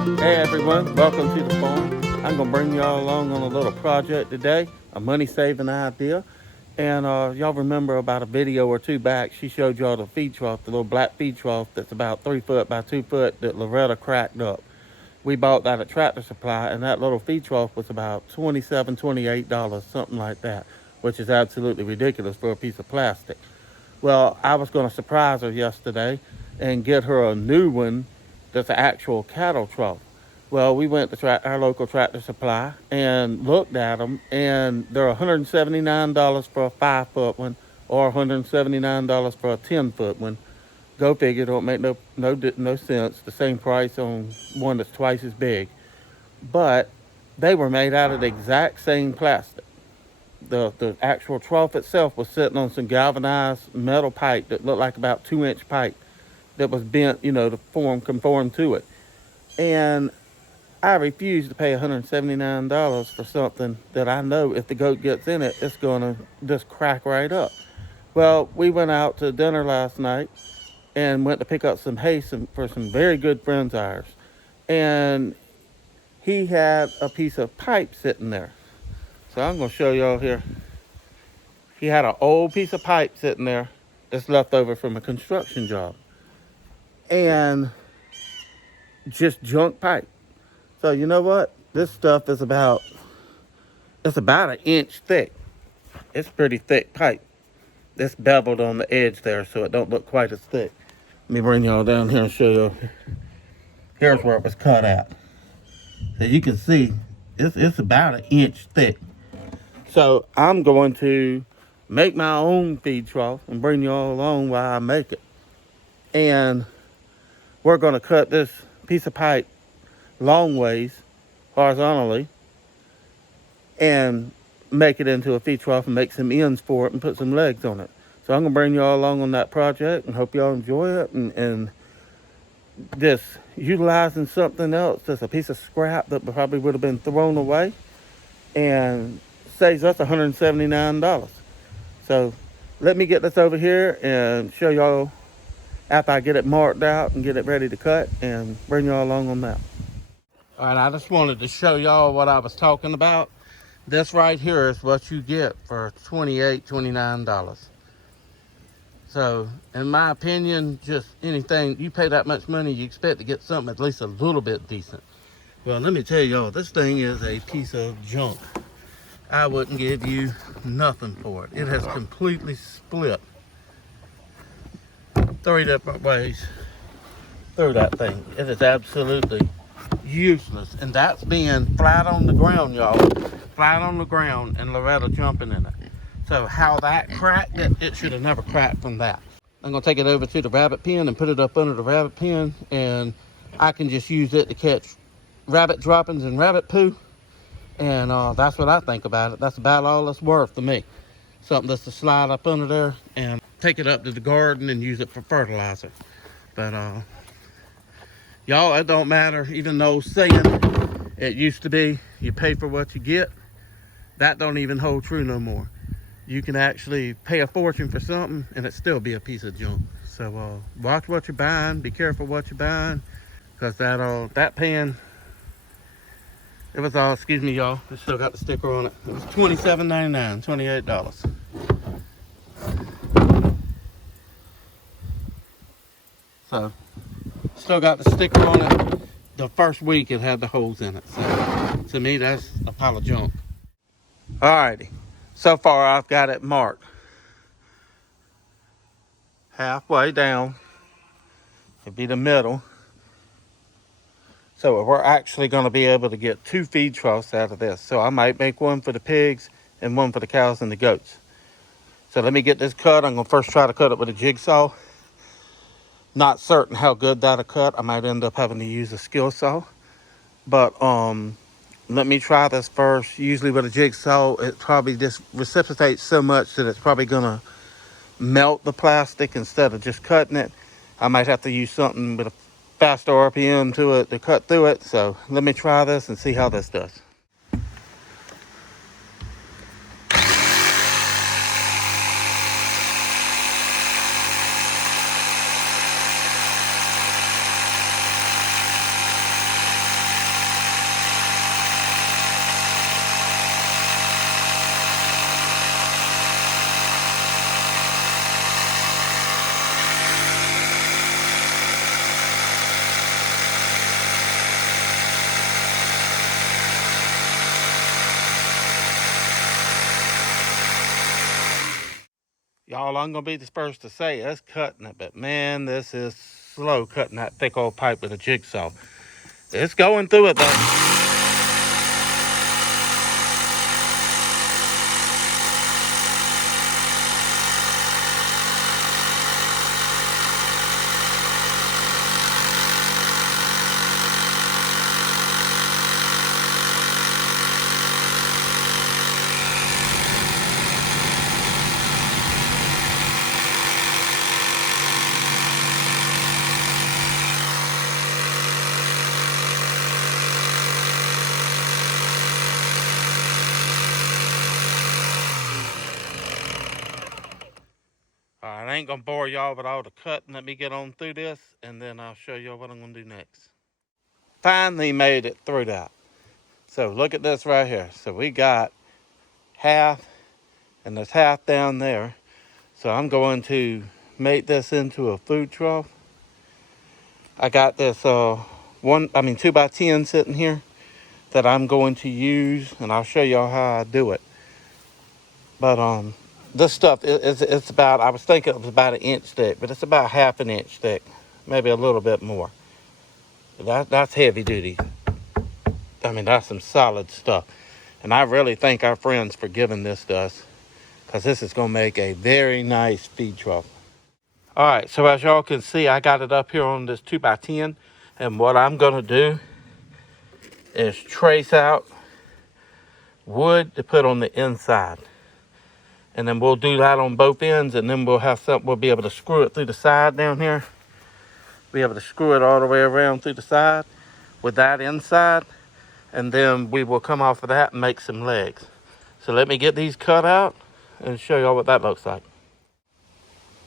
Hey everyone, welcome to the farm. I'm going to bring y'all along on a little project today, a money saving idea. And y'all remember about a video or two back, she showed y'all the feed trough, the little black feed trough that's about 3 foot by 2 foot that Loretta cracked up. We bought that at Tractor Supply, and that little feed trough was about $27, $28, something like that, which is absolutely ridiculous for a piece of plastic. Well, I was going to surprise her yesterday and get her a new one that's an actual cattle trough. Well, we went to our local Tractor Supply and looked at them, and they're $179 for a 5 foot one or $179 for a 10 foot one. Go figure, don't make no sense. The same price on one that's twice as big. But they were made out of the exact same plastic. The actual trough itself was sitting on some galvanized metal pipe that looked like about 2 inch pipe that was bent, to conform to it. And I refuse to pay $179 for something that I know if the goat gets in it, it's going to just crack right up. Well, we went out to dinner last night and went to pick up some hay for some very good friends of ours. And he had a piece of pipe sitting there. So I'm going to show y'all here. He had an old piece of pipe sitting there that's left over from a construction job. And just junk pipe. So you know what? This stuff is it's about an inch thick. It's pretty thick pipe. It's beveled on the edge there so it don't look quite as thick. Let me bring y'all down here and show you. Here's where it was cut at. So you can see it's about an inch thick. So I'm going to make my own feed trough and bring y'all along while I make it. And we're going to cut this piece of pipe long ways horizontally and make it into a feed trough and make some ends for it and put some legs on it. So I'm going to bring y'all along on that project and hope y'all enjoy it and just utilizing something else that's a piece of scrap that probably would have been thrown away and saves us $179. So let me get this over here and show y'all after I get it marked out and get it ready to cut and bring y'all along on that. All right, I just wanted to show y'all what I was talking about. This right here is what you get for $28, $29. So, in my opinion, just anything, you pay that much money, you expect to get something at least a little bit decent. Well, let me tell y'all, this thing is a piece of junk. I wouldn't give you nothing for it. It has completely split 3 different ways through that thing. It is absolutely useless, and that's being flat on the ground, y'all. Flat on the ground, and Loretta jumping in it. So how that cracked, it should have never cracked from that. I'm gonna take it over to the rabbit pen and put it up under the rabbit pen, and I can just use it to catch rabbit droppings and rabbit poo. And that's what I think about it. That's about all it's worth to me. Something that's to slide up under there and take it up to the garden and use it for fertilizer. But y'all, it don't matter. Even though saying it used to be you pay for what you get, that don't even hold true no more. You can actually pay a fortune for something and it still be a piece of junk. So watch what you're buying, be careful what you're buying, because that pan, it was all, excuse me y'all, it still got the sticker on it. It was $27.99, $28. So still got the sticker on it. The first week it had the holes in it. So to me, that's a pile of junk. Alrighty, so far I've got it marked halfway down. It'd be the middle. So we're actually going to be able to get 2 feed troughs out of this. So I might make one for the pigs and one for the cows and the goats. So let me get this cut. I'm going to first try to cut it with a jigsaw. Not certain how good that'll cut. I might end up having to use a skill saw. But let me try this first. Usually with a jigsaw, it probably just reciprocates so much that it's probably going to melt the plastic instead of just cutting it. I might have to use something with a faster RPM to it to cut through it. So let me try this and see how this does. Y'all, I'm gonna be the first to say it's cutting it, but man, this is slow cutting that thick old pipe with a jigsaw. It's going through it though. All right, I ain't gonna bore y'all with all the cutting. Let me get on through this, and then I'll show y'all what I'm gonna do next. Finally made it through that. So look at this right here. So we got half, and there's half down there. So I'm going to make this into a food trough. I got this 2x10 sitting here that I'm going to use, and I'll show y'all how I do it. But this stuff it's about, I was thinking it was about an inch thick, but it's about half an inch thick, maybe a little bit more. That's heavy duty. I mean, that's some solid stuff. And I really thank our friends for giving this to us, because this is going to make a very nice feed trough. All right, so as y'all can see, I got it up here on this 2x10. And what I'm going to do is trace out wood to put on the inside. And then we'll do that on both ends, and then we'll be able to screw it through the side down here. Be able to screw it all the way around through the side with that inside. And then we will come off of that and make some legs. So let me get these cut out and show y'all what that looks like.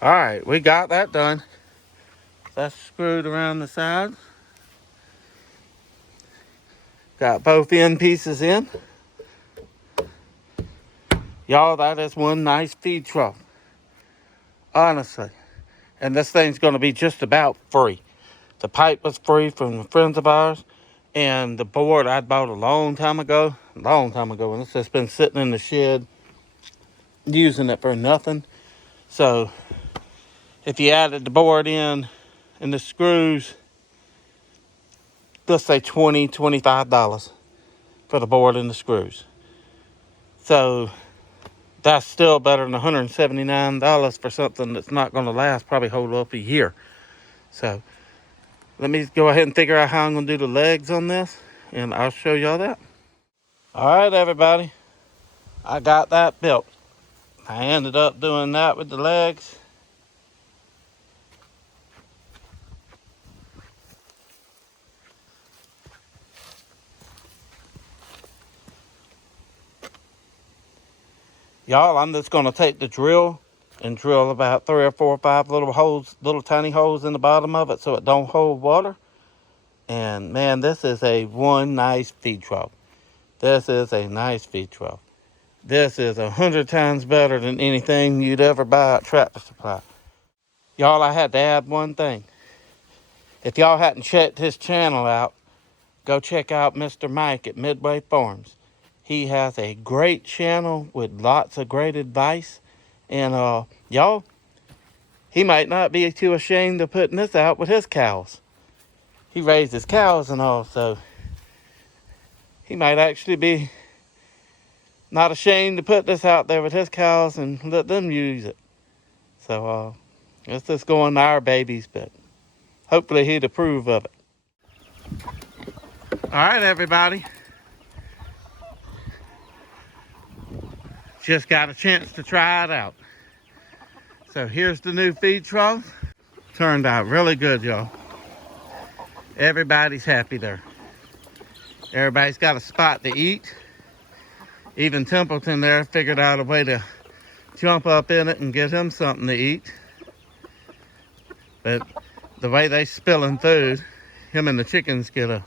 All right, we got that done. That's screwed around the sides. Got both end pieces in. Y'all, that is one nice feed trough. Honestly. And this thing's going to be just about free. The pipe was free from friends of ours. And the board I bought a long time ago. And it's just been sitting in the shed, using it for nothing. So if you added the board in and the screws, let's say $20, $25 for the board and the screws. So that's still better than $179 for something that's not going to last, probably hold up a year. So let me go ahead and figure out how I'm going to do the legs on this, and I'll show y'all that. All right, everybody, I got that built. I ended up doing that with the legs. Y'all, I'm just going to take the drill and drill about 3 or 4 or 5 little holes, little tiny holes in the bottom of it so it don't hold water. And man, this is one nice feed trough. This is a nice feed trough. This is 100 times better than anything you'd ever buy at Tractor Supply. Y'all, I had to add one thing. If y'all hadn't checked his channel out, go check out Mr. Mike at Midway Farms. He has a great channel with lots of great advice. And y'all, he might not be too ashamed of putting this out with his cows. He raises cows and all, so he might actually be not ashamed to put this out there with his cows and let them use it. So it's just going to our babies, but hopefully he'd approve of it. All right, everybody. Just got a chance to try it out. So here's the new feed trough. Turned out really good, y'all. Everybody's happy there. Everybody's got a spot to eat. Even Templeton there figured out a way to jump up in it and get him something to eat. But the way they spilling food, him and the chickens get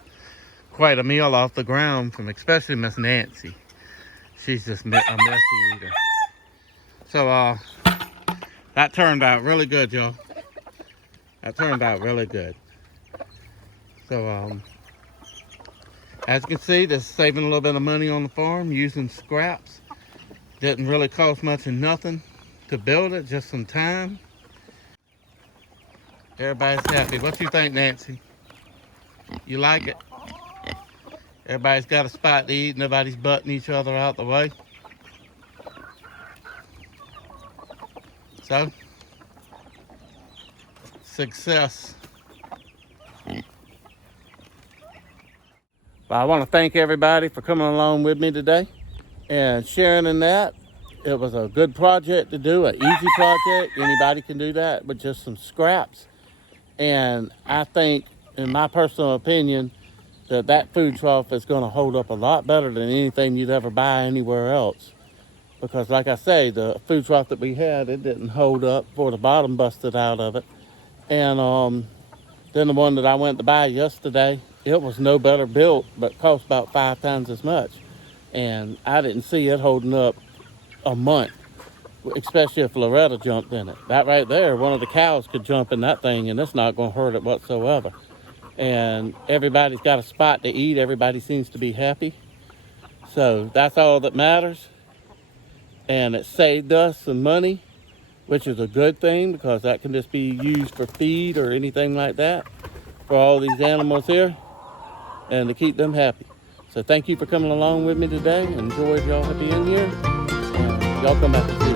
quite a meal off the ground from especially Miss Nancy. She's just a messy eater. So that turned out really good, y'all. That turned out really good. So as you can see, this is saving a little bit of money on the farm using scraps. Didn't really cost much of nothing to build it, just some time. Everybody's happy. What you think, Nancy? You like it? Everybody's got a spot to eat. Nobody's butting each other out the way. So, success. But I want to thank everybody for coming along with me today and sharing in that. It was a good project to do, an easy project. Anybody can do that with just some scraps. And I think, in my personal opinion, that food trough is going to hold up a lot better than anything you'd ever buy anywhere else. Because like I say, the food trough that we had, it didn't hold up before the bottom busted out of it. And then the one that I went to buy yesterday, it was no better built, but cost about 5 times as much. And I didn't see it holding up a month, especially if Loretta jumped in it. That right there, one of the cows could jump in that thing and it's not going to hurt it whatsoever. And everybody's got a spot to eat. Everybody seems to be happy. So that's all that matters. And it saved us some money, which is a good thing because that can just be used for feed or anything like that for all these animals here and to keep them happy. So thank you for coming along with me today. Enjoyed y'all being here. And y'all come back and see